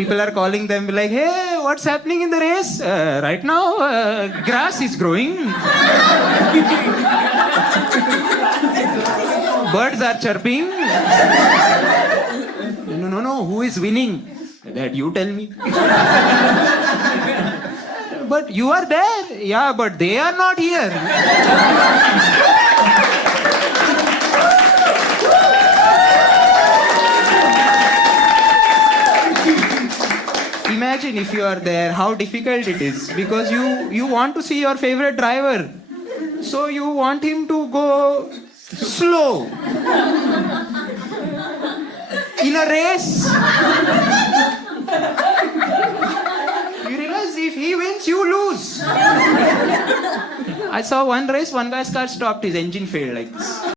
People are calling them like, hey, what's happening in the race? Right now, grass is growing. Birds are chirping. No, who is winning? That you tell me. But you are there. Yeah, but they are not here. Imagine if you are there, how difficult it is. Because you want to see your favorite driver. So you want him to go slow. In a race. You realize if he wins, you lose. I saw one race, one guy's car stopped, his engine failed like this.